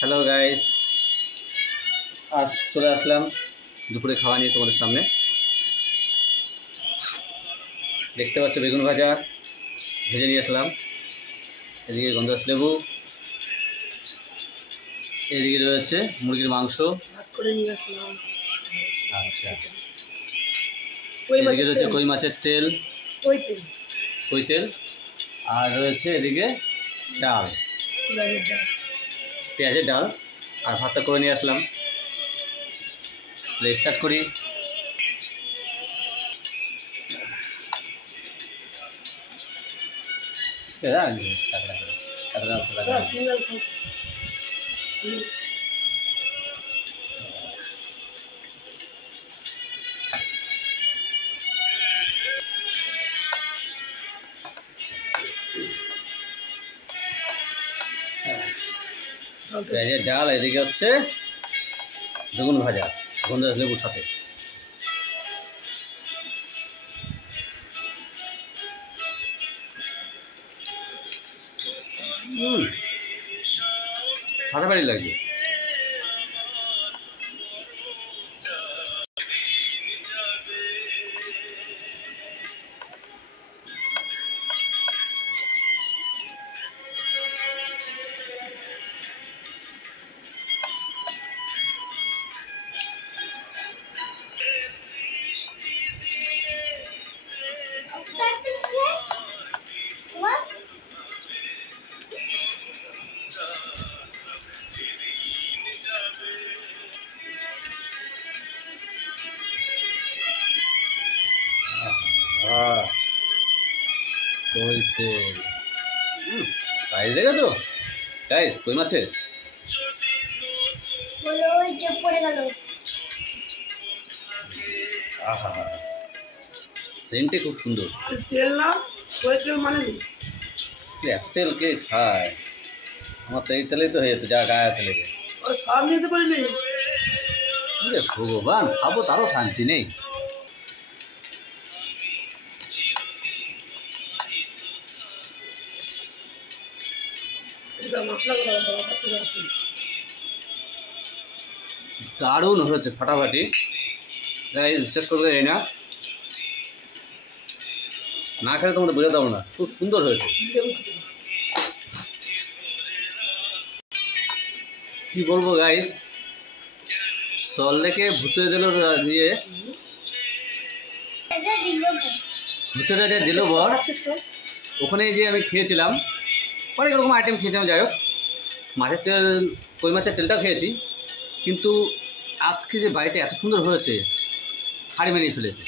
Hello guys, আজ চলে আসলাম দুপুরে খাওয়া নিয়ে তোমাদের সামনে। দেখতে পাচ্ছ বেগুন ভাজা ভেজে নিয়ে আসলাম, এদিকে গন্ধরাজ লেবু, এদিকে রয়েছে মুরগির মাংস। আচ্ছা, এদিকে রয়েছে কই মাছের তেল, কই তেল, আর রয়েছে এদিকে ডাল, পেঁয়াজের ডাল, আর ভাতটা করে নিয়ে আসলাম। স্টার্ট করি। পেঁয়াজের ডাল, এদিকে হচ্ছে বেগুন ভাজা গন্ধরাজ লেবুর সাথে। ফাটাফাটি লাগছে। কই তেল সাইজ দেখেছো গাইস, কই মাছের আহা, সেন্টে খুব সুন্দর। তেল না, কই তেল মানে এক তেল কে খায়? আমার তো এই তেলেই তো হয়ে যেত, যা গায়ে আছে লেগে। সব নিতে পারিনি। ভগবান, খাবো তারও শান্তি নেই। দারুণ হয়েছে, ফাটাফাটি। বিশ্বাস করবে এই না, না খেলে তোমাদের বোঝাতে পারবো না, খুব সুন্দর হয়েছে। কি বলবো গাইস, সল্টলেকে ভূতের দিল দিয়ে ভূতের রাজা দিল বর, ওখানে যে আমি খেয়েছিলাম অনেক রকম আইটেম খেয়েছিলাম। যাই হোক, মাছের তেল, কই মাছের তেলটা খেয়েছি, কিন্তু আজকে যে বাড়িতে এত সুন্দর হয়েছে, হাড়ি মানিয়ে ফেলেছে।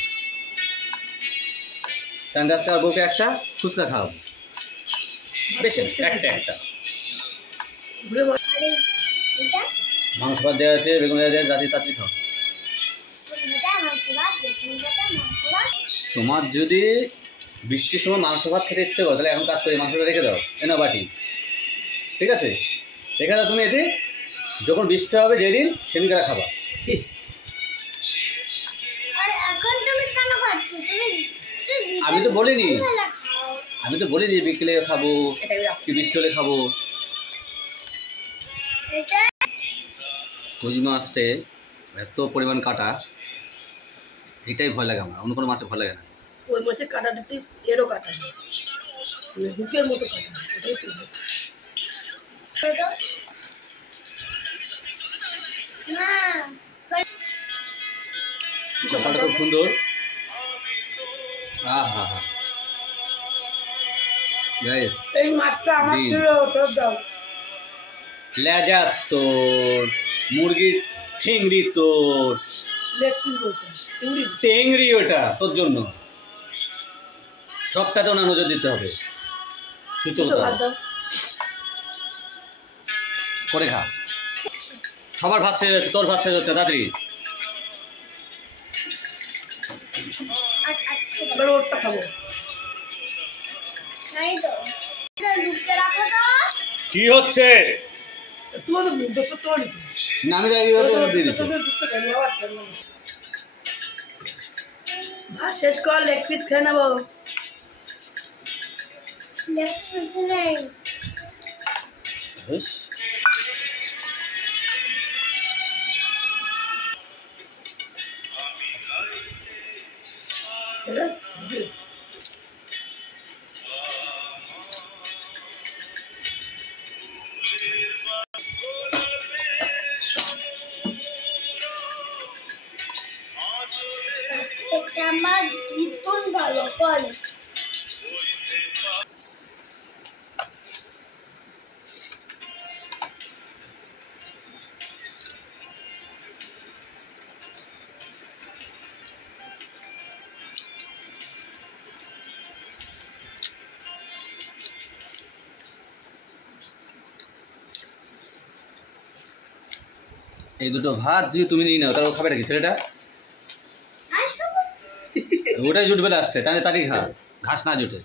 তাহলে আজকে আর বউকে একটা ফুচকা খাওয়াবো, বেশি একটা মাংস ভাত দেওয়া আছে, বেগুন দেওয়া আছে, রাতে তাড়াতাড়ি খাও। তোমার যদি বৃষ্টির সময় মাংস ভাত খেতে ইচ্ছে করো, তাহলে এখন কাজ করে মাংসটা রেখে দাও, এনো বাটি, ঠিক আছে? রেখে দাও তুমি, এতে যখন বৃষ্টি হবে যেদিন, সেদিন তারা খাবা। আমি তো বলিনি বিকেলে খাবো কি বৃষ্টি হলে খাবো। কই মাছটে এত পরিমাণ কাটা, এটাই ভয় লাগে আমার, অন্য কোনো মাছে ভয় লাগে না। ওই মাছের কাটাটাতে এরও কাটা নেই, হুকের মতো কাটা, কপালটা খুব সুন্দর। আহা, গাইস, এই মাছটা আমার ছিল, ওটার দাও। লেজা তোর, মুরগির ঠেংরি তোর, টেংরি ওটা তোর জন্য, সবটাতে ওনার নজর দিতে হবে। করে খা, সবার ভাত শেষ যাচ্ছে, তোর ভাত শেষ হচ্ছে, তাড়াতাড়ি। কি হচ্ছে? না, আমি দিয়ে দিচ্ছি। শেষ কর, লেগ পিস খেয়ে নেবো। ভালো করে এই দুটো ভাত যদি তুমি নিয়ে নাও তাহলে ও খাবে নাকি ছেলেটা? ওটাই জুটবে লাস্টে, তাহলে তারই ঘাস না জুটে।